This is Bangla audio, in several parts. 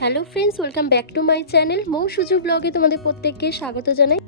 Hello friends welcome back to my channel Mou Suju ব্লগে তোমাদের প্রত্যেককে স্বাগত জানাই।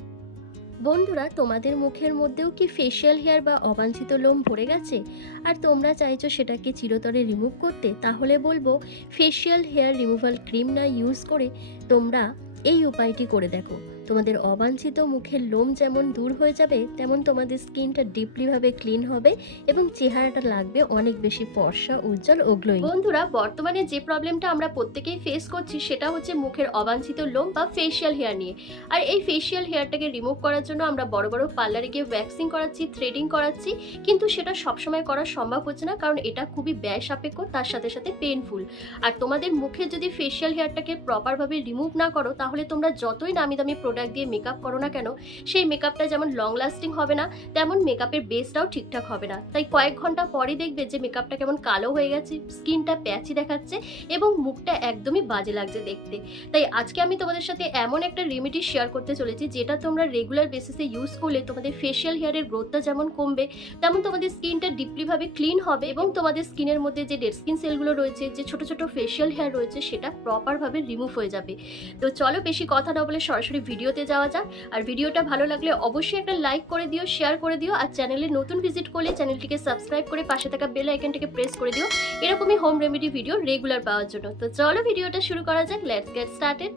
বন্ধুরা, তোমাদের মুখের মধ্যেও কি ফেশিয়াল হেয়ার বা অবাঞ্ছিত লোম ভরে গেছে? আর তোমরা চাইছো সেটাকে চিরতরে রিমুভ করতে? তাহলে বলব ফেশিয়াল হেয়ার রিমুভাল ক্রিম না ইউজ করে তোমরা এই উপায়টি করে দেখো। তোমাদের অবাঞ্ছিত মুখের লোম যেমন দূর হয়ে যাবে, তেমন তোমাদের স্কিনটা ডিপলিভাবে ক্লিন হবে এবং চেহারাটা লাগবে অনেক বেশি ফর্সা, উজ্জ্বল ও গ্লোয়িং। বন্ধুরা, বর্তমানে যে প্রবলেমটা আমরা প্রত্যেকেই ফেস করছি, সেটা হচ্ছে মুখের অবাঞ্ছিত লোম বা ফেশিয়াল হেয়ার নিয়ে। আর এই ফেশিয়াল হেয়ারটাকে রিমুভ করার জন্য আমরা বড় বড় পার্লারে গিয়ে ওয়্যাক্সিং করাচ্ছি থ্রেডিং করাচ্ছি, কিন্তু সেটা সবসময় করা সম্ভব হচ্ছে না, কারণ এটা খুবই ব্যয় সাপেক্ষ তার সাথে সাথে পেনফুল আর তোমাদের মুখে যদি ফেশিয়াল হেয়ারটাকে প্রপারভাবে রিমুভ না করো, তাহলে তোমরা যতই নামি দামি প্রোডাক্ট দিয়ে মেকআপ করো না কেন, সেই মেকআপটা যেমন লং লাস্টিং হবে না, তেমন মেকআপের বেসটাও ঠিকঠাক হবে না। তাই কয়েক ঘণ্টা পরে দেখবে যে মেকআপটা কেমন কালো হয়ে গেছে স্কিনটা প্যাচি দেখাচ্ছে এবং মুখটা একদমই বাজে লাগছে দেখতে। তাই আজকে আমি তোমাদের সাথে এমন একটা রেমেডি শেয়ার করতে চলেছি, যেটা তোমরা রেগুলার বেসিসে ইউজ করলে তোমাদের ফেশিয়াল হেয়ারের গ্রোথটা যেমন কমবে, তেমন তোমাদের স্কিনটা ডিপলিভাবে ক্লিন হবে এবং তোমাদের স্কিনের মধ্যে যে ডেড স্কিন সেলগুলো রয়েছে, যে ছোট ছোট ফেশিয়াল হেয়ার রয়েছে, সেটা প্রপারভাবে রিমুভ হয়ে যাবে। তো চলো বেশি কথা না বলে সরাসরি ভিডিওতে যাওয়া যাক। আর ভিডিওটা ভালো লাগলে অবশ্যই একটা লাইক করে দিও শেয়ার করে দিও, আর চ্যানেলে নতুন ভিজিট করলে চ্যানেলটিকে সাবস্ক্রাইব করে পাশে থাকা বেল আইকনটিকে প্রেস করে দিও। এরকমই হোম রেমেডি ভিডিও রেগুলার পাওয়ার জন্য। তো চলো ভিডিওটা শুরু করা যাক লেটস গেট স্টার্টেড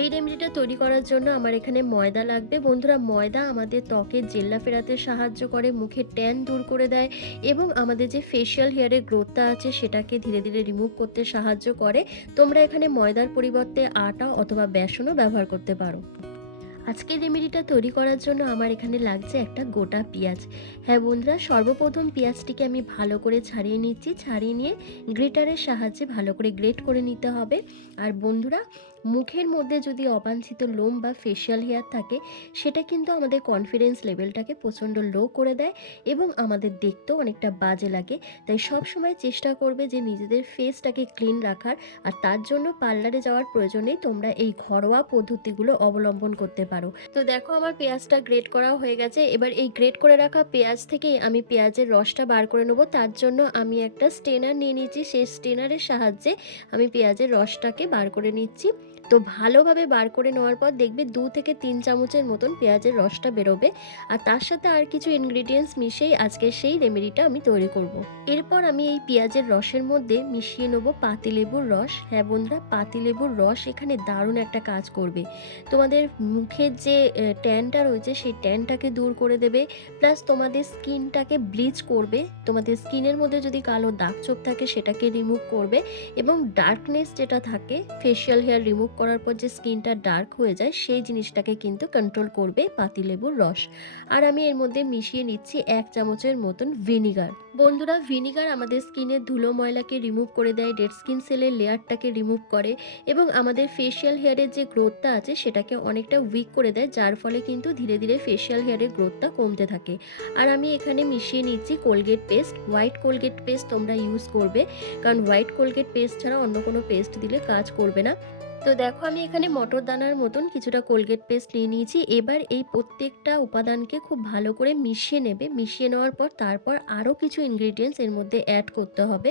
এই রেমেডিটা তৈরি করার জন্য আমার এখানে ময়দা লাগবে। বন্ধুরা, ময়দা আমাদের ত্বকে জেল্লা ফেরাতে সাহায্য করে মুখের ট্যান দূর করে দেয় এবং আমাদের যে ফেশিয়াল হেয়ারের গ্রোথটা আছে সেটাকে ধীরে ধীরে রিমুভ করতে সাহায্য করে। তোমরা এখানে ময়দার পরিবর্তে আটা অথবা বেসনও ব্যবহার করতে পারো। আজকের রেমেডিটা তৈরি করার জন্য আমার এখানে লাগছে একটা গোটা পেঁয়াজ। হ্যাঁ বন্ধুরা, সর্বপ্রথম পেঁয়াজটিকে আমি ভালো করে ছাড়িয়ে নিচ্ছি। ছাড়িয়ে নিয়ে গ্রেটারের সাহায্যে ভালো করে গ্রেট করে নিতে হবে। আর বন্ধুরা মুখের মধ্যে যদি অবাঞ্ছিত লোম বা ফেশিয়াল হেয়ার থাকে, সেটা কিন্তু আমাদের কনফিডেন্স লেভেলটাকে প্রচণ্ড লো করে দেয় এবং আমাদের দেখতেও অনেকটা বাজে লাগে। তাই সব সময় চেষ্টা করবে যে নিজেদের ফেসটাকে ক্লিন রাখার, আর তার জন্য পার্লারে যাওয়ার প্রয়োজনে তোমরা এই ঘরোয়া পদ্ধতিগুলো অবলম্বন করতে পারো। তো দেখো আমার পেঁয়াজটা গ্রেট করা হয়ে গেছে। এবার এই গ্রেট করে রাখা পেঁয়াজ থেকেই আমি পেঁয়াজের রসটা বার করে নেব। তার জন্য আমি একটা স্টেনার নিয়ে নিচ্ছি সেই স্টেনারের সাহায্যে আমি পেঁয়াজের রসটাকে বার করে নিচ্ছি। তো ভালোভাবে বার করে নেওয়ার পর দেখবে দু থেকে তিন চামচের মতন পেঁয়াজের রসটা বেরোবে। আর তার সাথে আর কিছু ইনগ্রিডিয়েন্টস মিশিয়েই আজকে সেই রেমেডিটা আমি তৈরি করব। এরপর আমি এই পেঁয়াজের রসের মধ্যে মিশিয়ে নেব পাতিলেবুর রস। হ্যাঁ বন্ধুরা, পাতিলেবুর রস এখানে দারুণ একটা কাজ করবে। তোমাদের মুখের যে ট্যানটা রয়েছে সেই ট্যানটাকে দূর করে দেবে। প্লাস তোমাদের স্কিনটাকে ব্লিচ করবে। তোমাদের স্কিনের মধ্যে যদি কালো দাগ চোখ থাকে সেটাকে রিমুভ করবে। এবং ডার্কনেস যেটা থাকে ফেশিয়াল হেয়ার রিমুভ করার পর যে স্কিনটা ডার্ক হয়ে যায়, সেই জিনিসটাকে কিন্তু কন্ট্রোল করবে পাতিলেবুর রস। আর আমি এর মধ্যে মিশিয়ে নিচ্ছি এক চামচের মতন ভিনিগার বন্ধুরা ভিনিগার আমাদের স্কিনের ধুলো ময়লাকে রিমুভ করে দেয় ডেড স্কিন সেলের লেয়ারটাকে রিমুভ করে এবং আমাদের ফেশিয়াল হেয়ারের যে গ্রোথটা আছে, সেটাকে অনেকটা উইক করে দেয়, যার ফলে কিন্তু ধীরে ধীরে ফেশিয়াল হেয়ারের গ্রোথটা কমতে থাকে। আর আমি এখানে মিশিয়ে নিচ্ছি Colgate paste white Colgate paste তোমরা ইউজ করবে। কারণ হোয়াইট কোলগেট পেস্ট ছাড়া অন্য কোনো পেস্ট দিলে কাজ করবে না। তো দেখো আমি এখানে মটর দানার মতন কিছুটা কোলগেট পেস্ট নিয়ে নিয়েছি। এবার এই প্রত্যেকটা উপাদানকে খুব ভালো করে মিশিয়ে নেবে। মিশিয়ে নেওয়ার পর তারপর আরও কিছু ইনগ্রিডিয়েন্টস এর মধ্যে অ্যাড করতে হবে।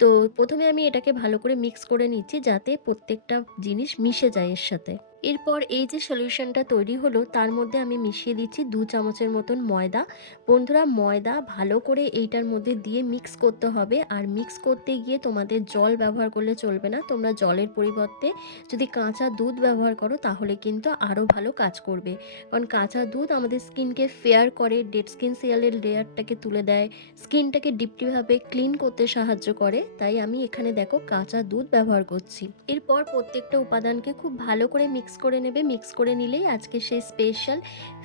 তো প্রথমে আমি এটাকে ভালো করে মিক্স করে নিচ্ছি যাতে প্রত্যেকটা জিনিস মিশে যায় এর সাথে। এরপর এই যে সলিউশনটা তৈরি হলো, তার মধ্যে আমি মিশিয়ে দিচ্ছি দু চামচের মতন ময়দা। বন্ধুরা, ময়দা ভালো করে এইটার মধ্যে দিয়ে মিক্স করতে হবে। আর মিক্স করতে গিয়ে তোমাদের জল ব্যবহার করলে চলবে না। তোমরা জলের পরিবর্তে যদি কাঁচা দুধ ব্যবহার করো, তাহলে কিন্তু আরও ভালো কাজ করবে। কারণ কাঁচা দুধ আমাদের স্কিনকে ফেয়ার করে, ডেড স্কিন সেলের লেয়ারটাকে তুলে দেয়। স্কিনটাকে ডিপটিভাবে ক্লিন করতে সাহায্য করে। তাই আমি এখানে দেখো কাঁচা দুধ ব্যবহার করছি। এরপর প্রত্যেকটা উপাদানকে খুব ভালো করে মিক্স করে নেবে মিক্স করে নিলেই আজকে সেই স্পেশাল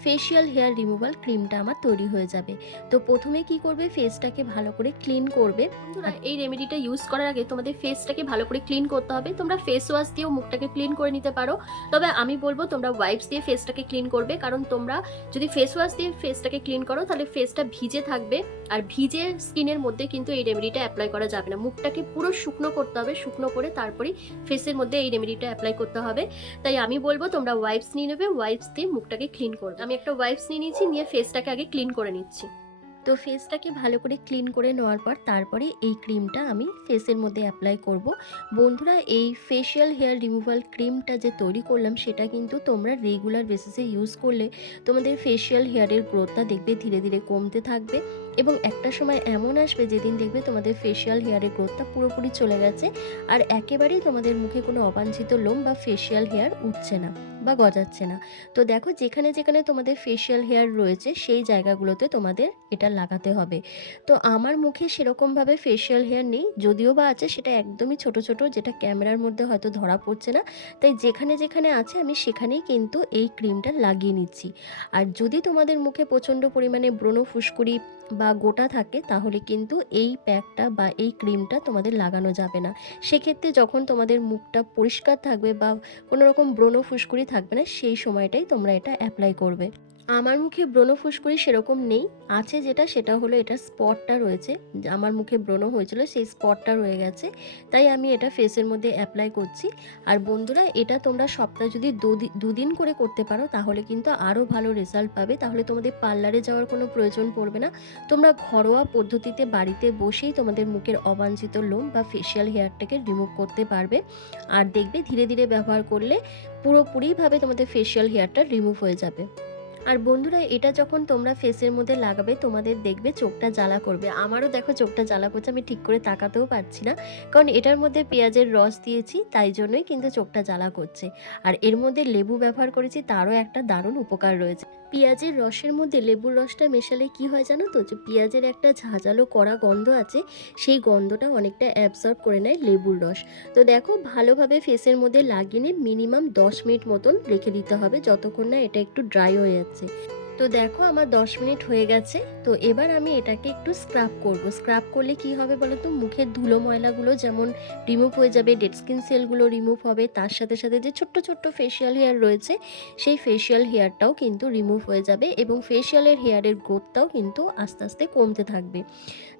ফেশিয়াল হেয়ার রিমুভাল ক্রিমটা আমার তৈরি হয়ে যাবে। তো প্রথমে কি করবে? ফেসটাকে ভালো করে ক্লিন করবে। এই রেমেডিটা ইউজ করার আগে তোমাদের ফেসটাকে ভালো করে ক্লিন করতে হবে। তোমরা ফেস ওয়াশ দিয়েও মুখটাকে ক্লিন করে নিতে পারো। তবে আমি বলব, তোমরা ওয়াইপস দিয়ে ফেসটাকে ক্লিন করবে। কারণ তোমরা যদি ফেস ওয়াশ দিয়ে ফেসটাকে ক্লিন করো, তাহলে ফেসটা ভিজে থাকবে। আর ভিজে স্কিনের মধ্যে কিন্তু এই রেমেডিটা অ্যাপ্লাই করা যাবে না। মুখটাকে পুরো শুকনো করতে হবে, শুকনো করে তারপরে ফেসের মধ্যে এই রেমেডিটা অ্যাপ্লাই করতে হবে। তাই আমি বলব, তোমরা ওয়াইপস নিয়ে নেবে ওয়াইপস দিয়ে মুখটাকে ক্লিন করবে আমি একটা ওয়াইপস নিয়ে নিয়েছি, নিয়ে ফেসটাকে আগে ক্লিন করে নিচ্ছি। তো ফেসটাকে ভালো করে ক্লিন করে নেওয়ার পর, তারপরে এই ক্রিমটা আমি ফেসের মধ্যে অ্যাপ্লাই করব। বন্ধুরা, এই ফেশিয়াল হেয়ার রিমুভাল ক্রিমটা যে তৈরি করলাম, সেটা কিন্তু তোমরা রেগুলার বেসিসে ইউজ করলে তোমাদের ফেশিয়াল হেয়ারের গ্রোথটা দেখবে, ধীরে ধীরে কমতে থাকবে। এবং একটা সময় এমন আসবে যেদিন দেখবে তোমাদের ফেশিয়াল হেয়ারের গ্রোথটা পুরোপুরি চলে গেছে আর একেবারেই তোমাদের মুখে কোনো অবাঞ্ছিত লোম বা ফেশিয়াল হেয়ার উঠছে না বা গজাচ্ছে না। তো দেখো যেখানে যেখানে তোমাদের ফেশিয়াল হেয়ার রয়েছে সেই জায়গাগুলোতে তোমাদের এটা লাগাতে হবে। তো আমার মুখে সেরকমভাবে ফেশিয়াল হেয়ার নেই, যদিও বা আছে সেটা একদমই ছোট ছোট যেটা ক্যামেরার মধ্যে হয়তো ধরা পড়ছে না। তাই যেখানে যেখানে আছে আমি সেখানেই কিন্তু এই ক্রিমটা লাগিয়ে নিচ্ছি। আর যদি তোমাদের মুখে প্রচণ্ড পরিমাণে ব্রণ, ফুসকুড়ি বা গোটা থাকে, তাহলে কিন্তু এই প্যাকটা বা এই ক্রিমটা তোমাদের লাগানো যাবে না। সেক্ষেত্রে যখন তোমাদের মুখটা পরিষ্কার থাকবে বা কোনো রকম ব্রণ ফুসকুড়ি থাকবে না, সেই সময়টাই তোমরা এটা অ্যাপ্লাই করবে। আমার মুখে ব্রণ ফুসকুড়ি সেরকম নেই। আছে যেটা, সেটা হলো এটা স্পটটা রয়েছে। আমার মুখে ব্রণ হয়েছিল, সেই স্পটটা রয়ে গেছে। তাই আমি এটা ফেসের মধ্যে অ্যাপ্লাই করছি। আর বন্ধুরা, এটা তোমরা সপ্তাহে যদি দুদি- দুদিন করে করতে পারো, তাহলে কিন্তু আরও ভালো রেজাল্ট পাবে। তাহলে তোমাদের পার্লারে যাওয়ার কোনো প্রয়োজন পড়বে না। তোমরা ঘরোয়া পদ্ধতিতে বাড়িতে বসেই তোমাদের মুখের অবাঞ্ছিত লোম বা ফেশিয়াল হেয়ারটাকে রিমুভ করতে পারবে। আর দেখবে, ধীরে ধীরে ব্যবহার করলে পুরোপুরিভাবে তোমাদের ফেশিয়াল হেয়ারটা রিমুভ হয়ে যাবে। আর বন্ধুরা, এটা যখন তোমরা ফেসের মধ্যে লাগাবে, তোমাদের দেখবে চোখটা জ্বালা করবে। আমারও দেখো চোখটা জ্বালা করছে, আমি ঠিক করে তাকাতেও পারছি না। কারণ এটার মধ্যে পেঁয়াজের রস দিয়েছি, তাই জন্যই কিন্তু চোখটা জ্বালা করছে। আর এর মধ্যে লেবু ব্যবহার করেছি, তারও একটা দারুণ উপকার রয়েছে। পেঁয়াজের রসের মধ্যে লেবুর রসটা মেশালে কি হয় জানো তো? যে পেঁয়াজের একটা ঝাঁঝালো কড়া গন্ধ আছে, সেই গন্ধটা অনেকটা অ্যাবসর্ব করে নেয় লেবুর রস। তো দেখো, ভালোভাবে ফেসের মধ্যে লাগিয়ে নিয়ে মিনিমাম দশ মিনিট মতন রেখে দিতে হবে, যতক্ষণ না এটা একটু ড্রাই হয়ে যাচ্ছে। তো দেখো আমার দশ মিনিট হয়ে গেছে, তো এবার আমি এটাকে একটু স্ক্রাব করব। স্ক্রাব করলে কি হবে বলো তো মুখের ধুলো ময়লাগুলো যেমন রিমুভ হয়ে যাবে ডেড স্কিন সেলগুলো রিমুভ হবে, তার সাথে সাথে যে ছোট্ট ছোট্ট ফেশিয়াল হেয়ার রয়েছে, সেই ফেশিয়াল হেয়ারটাও কিন্তু রিমুভ হয়ে যাবে এবং ফেশিয়ালের হেয়ারের গ্রোথটাও কিন্তু আস্তে আস্তে কমতে থাকবে।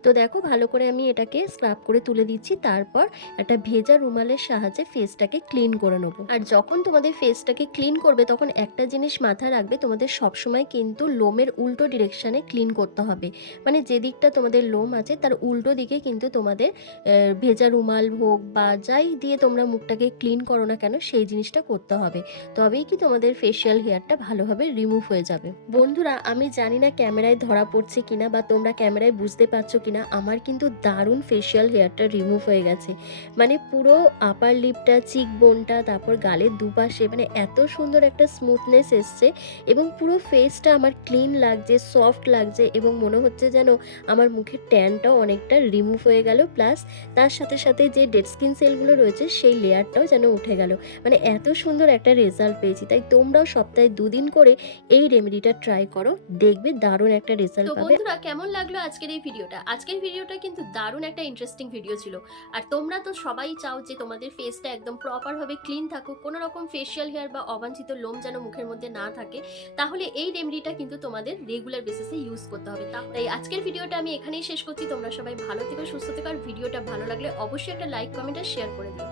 তো দেখো ভালো করে আমি এটাকে স্ক্রাব করে তুলে দিচ্ছি, তারপর একটা ভেজা রুমালের সাহায্যে ফেসটাকে ক্লিন করে নেব। আর যখন তোমাদের ফেসটাকে ক্লিন করবে, তখন একটা জিনিস মাথায় রাখবে, তোমাদের সবসময় কিন্তু লোমের উল্টো ডিরেকশানে ক্লিন করতে হবে। মানে যে দিকটা তোমাদের লোম আছে, তার উল্টো দিকে কিন্তু তোমাদের ভেজা রুমাল হোক বা যাই দিয়ে তোমরা মুখটাকে ক্লিন করো না কেন, সেই জিনিসটা করতে হবে। তবেই কি তোমাদের ফেশিয়াল হেয়ারটা ভালোভাবে রিমুভ হয়ে যাবে। বন্ধুরা, আমি জানি না ক্যামেরায় ধরা পড়ছে কিনা বা তোমরা ক্যামেরায় বুঝতে পারছ কিনা আমার কিন্তু দারুণ ফেশিয়াল হেয়ারটা রিমুভ হয়ে গেছে। মানে পুরো আপার লিপটা চিক বোনটা তারপর গালের দুপাশে মানে এত সুন্দর একটা স্মুথনেস এসছে এবং পুরো ফেসটা আমার ক্লিন লাগছে সফট লাগছে এবং মনে হচ্ছে যেন আমার মুখের ট্যানটাও অনেকটা রিমুভ হয়ে গেল। প্লাস তার সাথে সাথে যে ডেড স্কিন সেলগুলো রয়েছে সেই লেয়ারটাও যেন উঠে গেল। মানে এত সুন্দর একটা রেজাল্ট পেয়েছি। তাই তোমরাও সপ্তাহে দুদিন করে এই রেমেডিটা ট্রাই করো দেখবে দারুণ একটা রেজাল্ট তো পাবে। বন্ধুরা কেমন লাগল আজকের এই ভিডিওটা আজকের ভিডিওটা কিন্তু দারুণ একটা ইন্টারেস্টিং ভিডিও ছিল। আর তোমরা তো সবাই চাও যে তোমাদের ফেসটা একদম প্রপার ভাবে ক্লিন থাকুক, কোনো রকম ফেশিয়াল হেয়ার বা অবাঞ্ছিত লোম যেন মুখের মধ্যে না থাকে, তাহলে এই রেমেডিটা কিন্তু তোমাদের রেগুলার বেসিসে ইউজ করতে হবে। তাই আজকের ভিডিওটা আমি এখানেই শেষ করছি। তোমরা সবাই ভালো থেকো, সুস্থ থেকো, আর ভিডিওটা ভালো লাগলে অবশ্যই একটা লাইক কমেন্ট আর শেয়ার করে দিও।